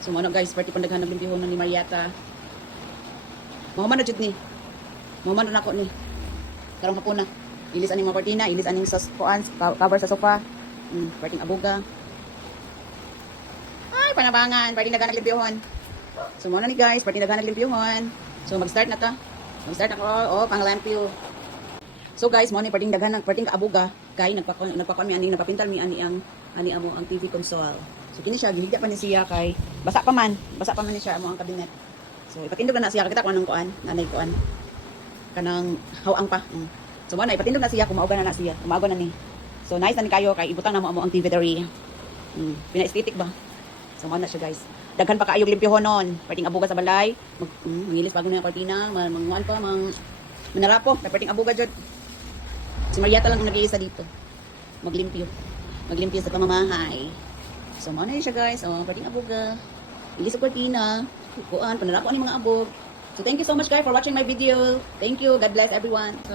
So ano guys, party pandaghan ng limpihon ni Mariata. Mga man na jud ni. Mga man na ako ni. Karong hapon na. Ilis aning mga kortina, ilis aning sa kuan, cover sa sofa. Parting abuga. Ay, panabangan, parting daghan ng limpihon. So mo na ni guys, parting daghan ng limpihon. So mag-start na ta. Mag-start ako, pang lampyo. So guys, mo ni parting daghan ng parting abuga, kay nagpakuan mi ani napapintal mi ani ang TV console. So kini siya gihigya pa ni siya kay basa pa man ni siya amo ang kabinet. So ipatindog na siya kita kuan kuan, nanay kuan. Kanang hawang pa. So mo na ipatindog na siya kumauga na siya, umaga na ni. So nice na ni kayo kay ibutang na mo ang TV dari. Pina-aesthetic ba? So mo na siya guys. Daghan pa kaayog limpyohon nun. Parting abuga sa balay, mangilis bago na yung kortina, manguan pa, manarapo, parting abuga jud. Si Mariata lang ang nag-iisa dito. Maglimpyo sa pamamahay. So, mo na siya guys. Parting abuga. Ilis sa kortina. Kuan, panarapo ni mga abog. So, thank you so much guys for watching my video. Thank you. God bless everyone.